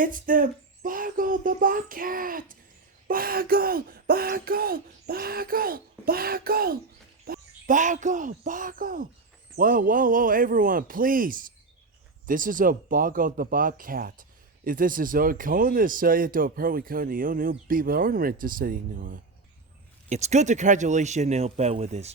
It's the Boggle the Bobcat! Boggle! Boggle! Boggle! Boggle! Boggle! Boggle! Whoa, whoa, whoa, everyone, please! This is a Boggle the Bobcat. If this is our corner, say it to probably kind of new people ornament to say no. It's good to congratulate you about with this.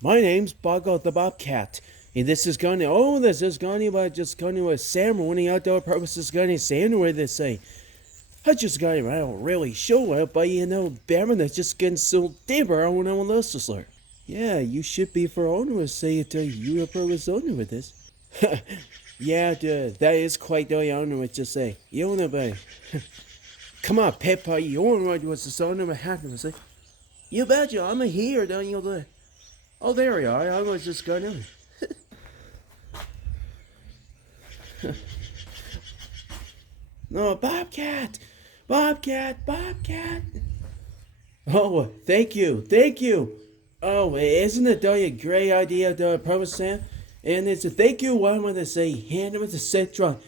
My name's Boggle the Bobcat. And this is going to, this is going to, just going to a ceremony outdoor purposes going to say anywhere they say. I just got I don't really show up, but Baron that's just getting so deeper on one this like. Yeah, you should be for owner say it to you a purpose owner with this. Yeah, that is quite the owner what you say. You know but come on, Peppa, you don't know what's the son of a happen say. You betcha, I'm here, don't you? Oh, there you are. I was just going to. No, Bobcat! Bobcat! Bobcat! Oh, thank you, thank you! Oh, isn't it a great idea, the Purpose Sam? And it's a thank you, I want to say, hand with the citron.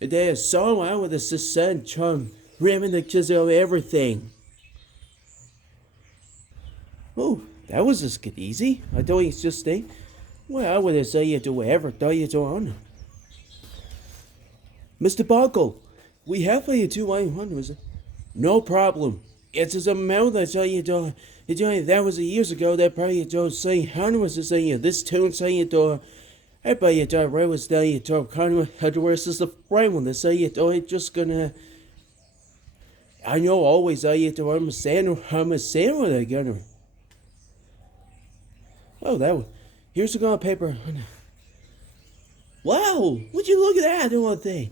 There's so I with the citron, rimming the chisel of everything. Oh, that was just get easy. I thought it's just a. Well, I would say you do whatever, thought you do on. Mr. Boggle, we have for you 2,100. No problem. It's just a mail that tell you that was years ago that probably don't say hundred was to say this tune say you do everybody you do right was there you do kind of otherwise is the right one to say you do it just gonna I know always I you do I'm saying what they're gonna oh that was here's the paper. Wow, would you look at that one thing?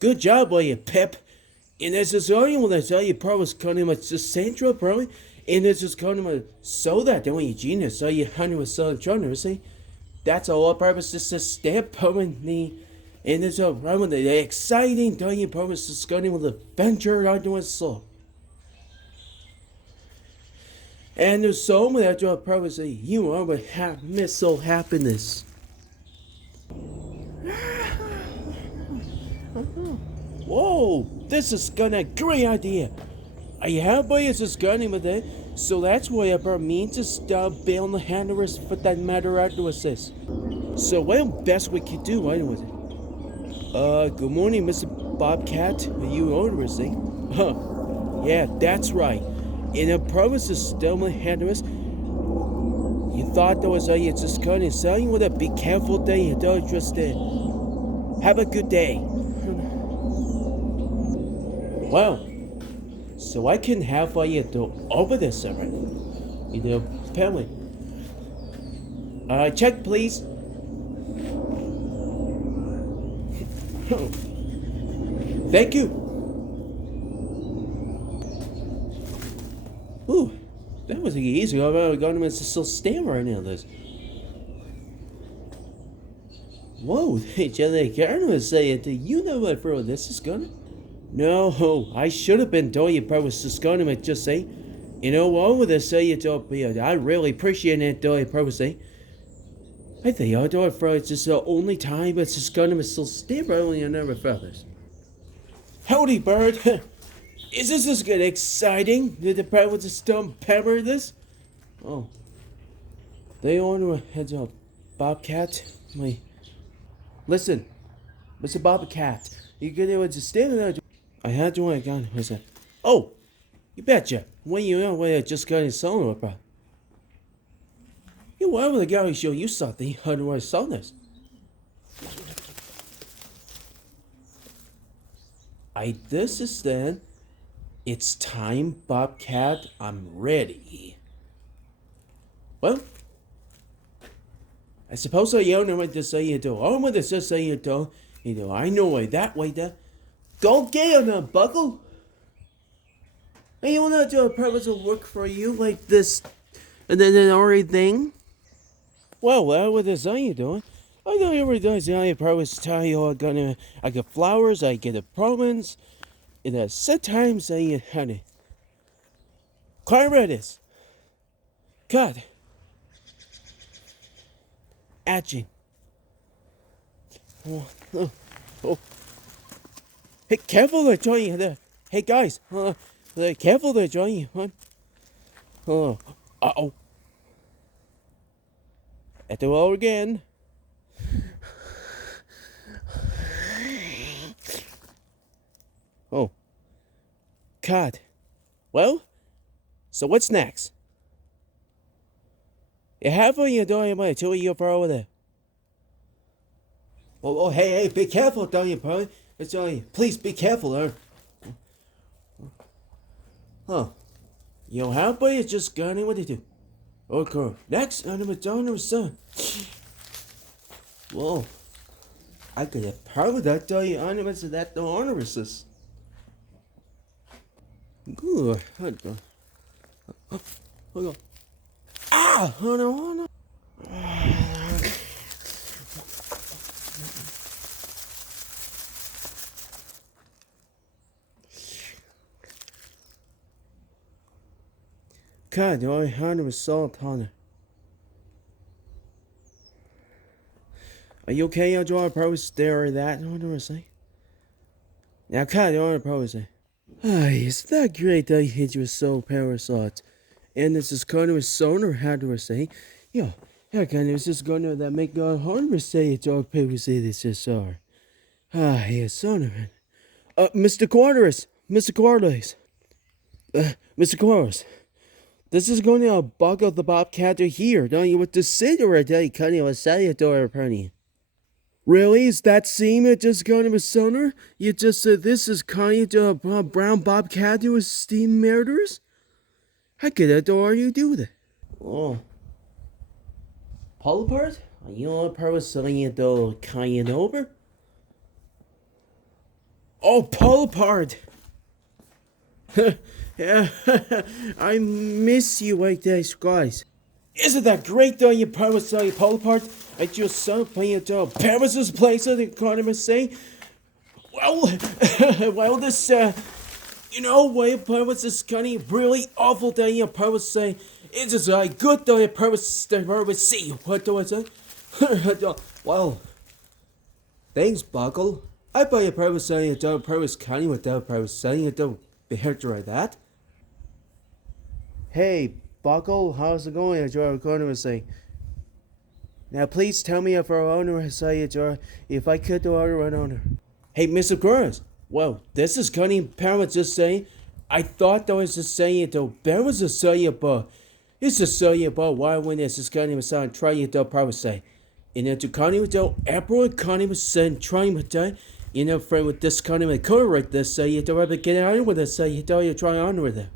Good job, boy, you Pep. And this is the only one that tell you probably was kind of much the central probably. And this is kind of a so that then when you genius so you honey with Southern China, see? That's all purpose just a step permanently and it's a run with the exciting don't you purpose is going with the venture out doing so. And there's so many that your purpose you are but miss so happiness. Whoa, this is gonna great idea. I have by is gunning with it, so that's why I brought me to stop bailing the handlers for that matter after assist. So what best we could do, I was it? Good morning, Mr. Bobcat. Are you overseeing? Huh. Yeah, that's right. In a province of stealing handlers, you thought there was a just cunning selling with a be careful day you don't just have a good day. Well, so I can have you to over this server. Apparently. Check please. Thank you. Ooh, that was easy. I'm going to still stand right now. This. Whoa, they can't say it. Do you know what bro this is gonna? No, I should have been told you probably was just going to just say, you know what would I say you don't be I really appreciate it though you probably say. I think I don't for it's just the only time it's just gonna be still stay only you never feathers. Howdy bird. Is this just good exciting? Did the bird with the stone pepper this? Oh. They order a heads up. Bobcat? Listen, Mr. Bobcat, you get there with just standing there. I had to want to go. What's that? Oh, you betcha. When you know where I just got his song about. You were the guy show you something. How do I saw this? This is then. It's time, Bobcat. I'm ready. Well, I suppose I know what to say you do. Oh, what to say you do. I know why that way there. Go get on a buckle. And you wanna do a purpose of work for you like this and then everything? Well, what is that you doing? I know every day I purpose tell you I get flowers, I get a province, and at set times I get honey. Claritis. Cut. Atching. Oh. Hey, careful there, Johnny. Hey, guys. Careful there, Johnny. Uh-oh. At the wall again. Oh, God. Well, so what's next? You have what you're doing, but two of you over there. Oh, hey, be careful, don't you, bro? Please be careful, Huh. You have, but you just got it. What did you do? Okay, next, I'm donor, son. Whoa. I could have power that tell you animals that the honorists. Good. Hold on. Ah! Oh no, oh no. God, I had a salt on it. Are you okay? I'll draw a pose there or that. I don't say. Now, God, I want to pose it. Ay, it's that great that you hit your soul parasite. And this is kind of a sonar, how do I say? Yeah, kind of just gonna that make God hard say it's all people say this is sorry. Ah, yeah, sonar. Mr. Quarters, Mr. Quarters. This is going to bug of the Bobcat to here, don't you? With the city right there, kind of a salutary penny. Really? Is that seem it just going to be sonar? You just said this is kind of a brown Bobcat who is steam murders? How could that are you do that? Oh. Polypart? Are you on purpose selling it though kind over? Oh, Polypart! Yeah, I miss you like this, guys. Isn't that great though, you promise to pull apart? I just saw playing at Paris's place, the economist say. Well, well, this, you know, way Paris is kind of really awful that you Paris say. It's just good though, you Paris see. What do I say? Well, thanks, Buckle. I buy a Paris saying it don't Paris county without Paris saying it don't behave like that. Hey, Buckle, how's it going? As your economist say. Now, please tell me if our owner has said it or if I could do order an owner. Hey, Mr. Burns. Well, this is Connie Parrot just saying. I thought that was just saying it though. There was a say about. It's a say about why when this is Connie was saying try it though Parrot say. And then to Connie though, April and Connie was saying trying with that. You know, friend with this Connie with color right this say you don't ever get on with it say you don't you try on with it.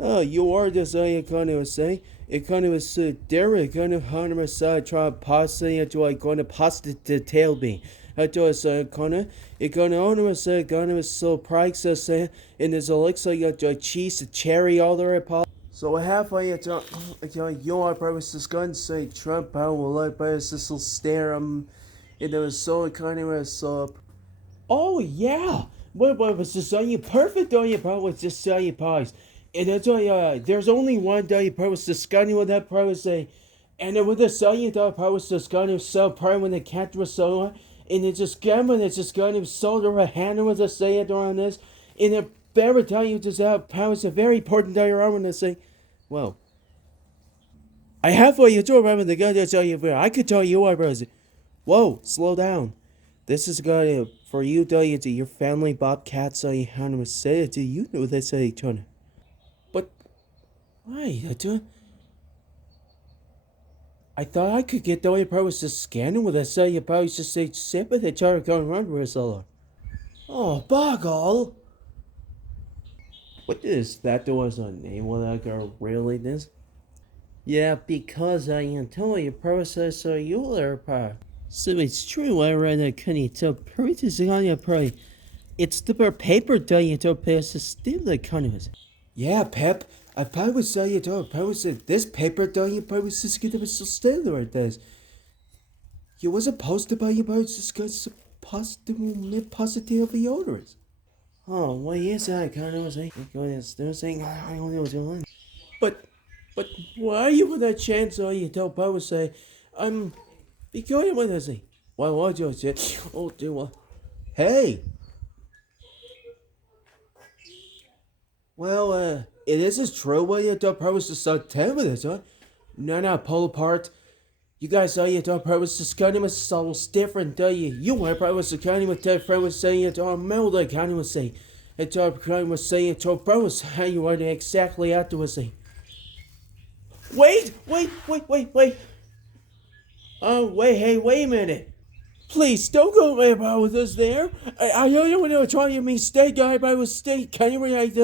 Oh, you are the say kind of say. It kind of was Derek kind of 100% try passing it to going to pass the tail beam. I do say kind of it gonna honor say kind of so price say and there's a looks like a cheese a cherry all the way. So halfway it's you are probably just gonna say Trump I will like by this will stare and it was so kind of so. Oh yeah, what was just saying perfect on your part was just saying pies. And that's why there's only one day purpose to scanning with that purpose and then with the selling that purpose to scanning so part when the cat was so and it's just gambling it's just going to sold over a hand with a say it on this and a very time you just have purpose a very important day around to say well I have what you do remember the guy to tell you I could tell you I was whoa slow down this is going to for you tell you to your family Bobcat so you how to say it to you know that's a ton. But why? I thought I could get the way I was just scanning with a say you probably just say sip with it try going around with us all. Oh, boggle! What is that there was a name of that girl really this? Yeah, because I am telling you process so you are part. So it's true I read a canny to purchase on your pray. It's the paper dying to pass the still the economist. Yeah, Pep. I probably would say it all. Probably said this paper don't you probably just get a so still like this. You was supposed to buy about discuss positive odors. Oh, well, yes, I kind of was saying. They're saying I don't know what's going on. But why you with that chance? Or you tell Papa say, be going with us. Why would you say? Oh, do what? Hey, Well, it is true. Well, you don't propose to start ten with it, huh? No, pull apart. You guys you don't propose to scanning with souls different, do you? You want propose to scanning with different was saying it or melody kind of was saying. It kind was saying it or propose how you want exactly afterwards saying. Wait. Oh, wait, hey, wait a minute. Please don't go about with us there. I know you want to try your mistake, guy by mistake. Can you react?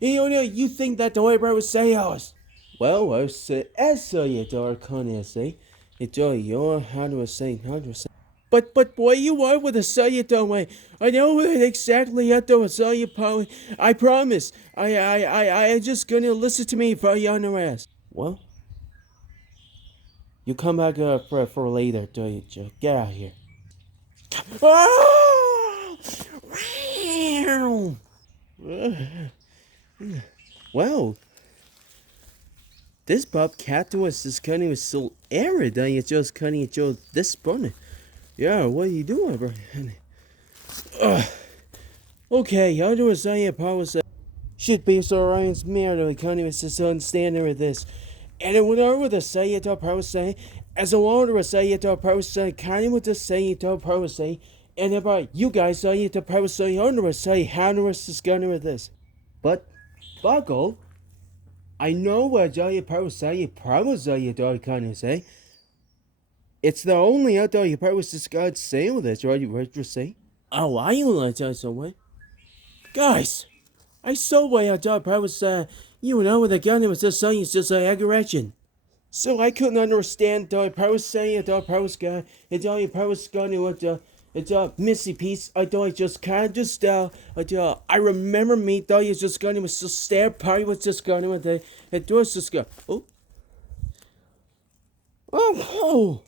You think that the way I was say us? Well, I said, as you dark honey, I say, enjoy your 100%. But boy, you are with a say it that way. I know it exactly at the say it power. I promise. I just gonna listen to me for your ass. Well, you come back for later, do you? Get out of here. Well, this Bobcat was just kind of so arid that you just kind of just this bunny. Yeah, what are you doing, bro? Okay, how do I say it? Power say should be so Ryan's mirror to kind of just understanding with this. And it went over the say it up power say as a longer say it up power say kind of with the say it up power say and about you guys say it up power say under say how do I just gonna with this. But Buckle, I know what you probably say you probably you don't kind of say. It's the only outdoor you probably just got say with this, right? You ready to say? Oh, I don't like that so way. Guys, I saw why I thought I was, you know, with a gun, it was just saying it's just aggression. So I couldn't understand the I was saying the I was gun, it's all I was gun, it's a missy piece. I thought it just kind of just, I remember me, thought it just gun, it was just stare, party was just gun, it was just gun. Oh,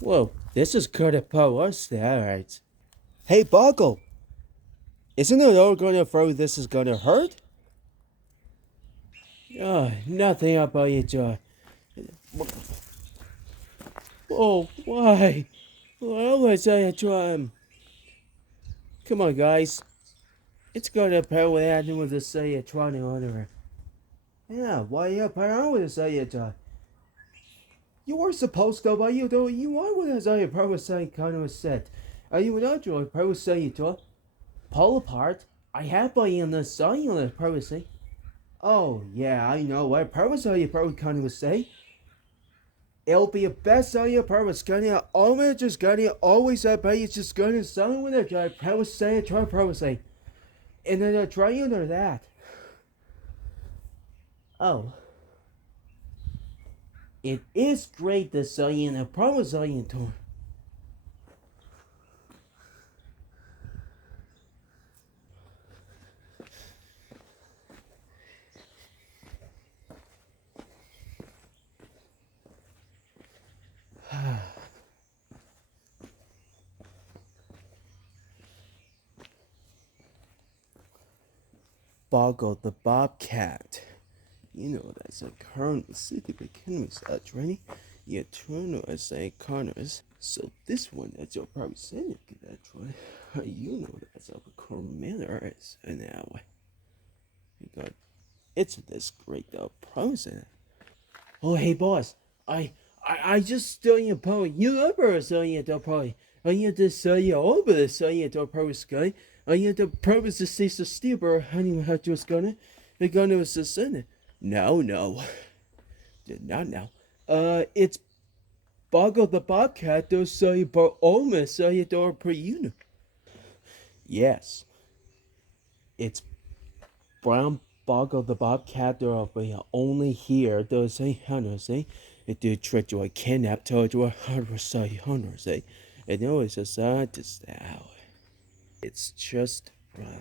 whoa, this is kind of us there, right? Hey, Boggle, isn't it all gonna throw this is gonna hurt? Nothing about it, Oh, why? Well, let's try. Come on, guys. It's gonna pair with that with the say it trying on her. Yeah, why you pair on with the say it? You were supposed to, but you don't. You are with the say it. Probably say kind of a set. Are you not doing? Probably say it. Pull apart. I have by in the sign on the probably say. Oh yeah, I know. What probably say you probably kind of say. It'll be a best on your purpose. Gonna always just gonna always obey. It's just gonna sound with it. Try purpose say try purpose say. And then try under that. Oh. It is great that saying a promise saying to Boggle the Bobcat. You know that's a current city became such, right? You turn as a corners. So this one that you're probably saying that one. You know that's a commander is an hour. You got it's this great promise. Oh hey boss. I just still your poet. You never saying the poet. I need to say you over the saying the poet sky. I need to promise to see the steeper honey how to gonna. The gunner was just in it. No. Did not now. It's Boggle the Bobcat, those say but almost say it or per unit. Yes. It's Brown Boggle the Bobcat, they'll be only here, those say hunters, say. It did trick to a kidnap told you a hundred say hunters, say. It always a scientist now. It's just right.